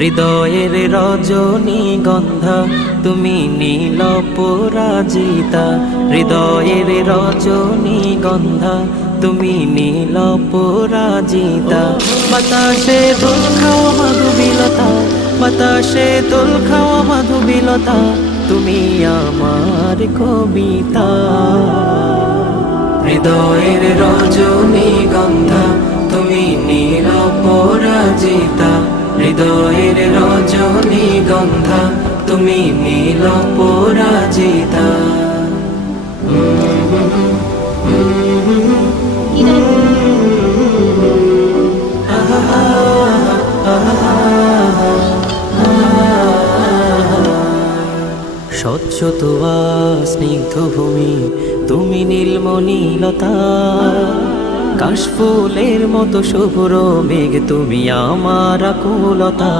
হৃদয়ের রজনীগন্ধা তুমি নীল পরাজিতা, হৃদয়ের রজনীগন্ধা তুমি নীল পরাজিতা। বাতাসে দোল খাওয়া মাধুবিলতা, বাতাসে দোল খাওয়া মাধুবিলতা, তুমি আমার কবিতা। হৃদয়ের রজনীগন্ধা তুমি নীল পরাজিতা, হৃদয়ের রজনীগন্ধা তুমি নীল পরাজিতা। স্বচ্ছ তোয়া স্নিগ্ধ ভূমি তুমি নীলমণিলতা, কাশফুলের মতো শুভ্র মেঘ তুমি আমার আকুলতা।